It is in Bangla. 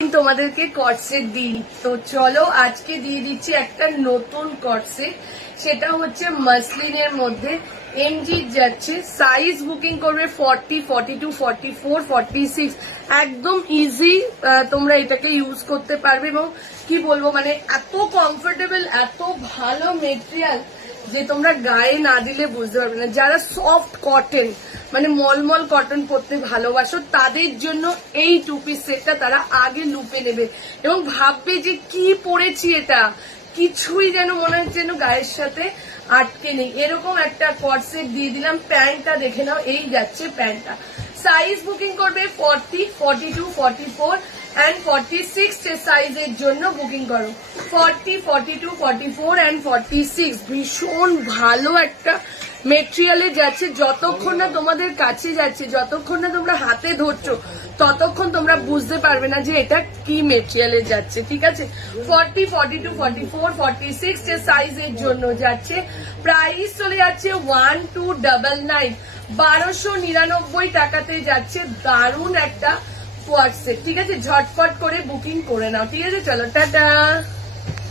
তোমাদেরকে কটসেট দিই, তো চলো আজকে দিয়ে দিচ্ছি একটা নতুন কটসেট। সেটা হচ্ছে মাসলিনের মধ্যে এমজি যাচ্ছে। সাইজ বুকিং করবে 40, 42, 44, 46। একদম ইজি তোমরা এটাকে ইউজ করতে পারবে। এবং কি বলবো, মানে এত কমফোর্টেবল, এত ভালো মেটেরিয়াল যে তোমরা গায়ে না দিলে বুঝতে পারবে না। যারা সফট কটন মানে মলমল কটন পরতে ভালোবাসো তাদের জন্য এই 2 পিস সেটটা তারা আগে লুপে নেবে এবং ভাববে যে কি পরেছি, এটা কিছুই যেন মনে হচ্ছে যেন গায়ের সাথে আটকে নেই। এরকম একটা কট সেট দিয়ে দিলাম। প্যান্টটা দেখে নাও, এই যাচ্ছে প্যান্টটা। সাইজ বুকিং করবে 40, 42, 44 and 46 সাইজের জন্য বুকিং করো। 40, 42, 44 and 46 ভীষণ ভালো একটা মেটেরিয়ালে যাচ্ছে। যতক্ষণ না তোমাদের কাছে যাচ্ছে, যতক্ষণ না তোমরা হাতে ধরছো, ততক্ষণ তোমরা বুঝতে পারবে না যে এটা কি মেটেরিয়ালে যাচ্ছে। ঠিক আছে, 40, 42, 44, 46 সাইজের জন্য যাচ্ছে। প্রাইস চলে যাচ্ছে 1299, 1299 টাকাতে যাচ্ছে। দারুণ একটা কোয়ার্ট সেট। ঠিক আছে, ঝটপট করে বুকিং করে নাও। ঠিক আছে, চলো টাটা।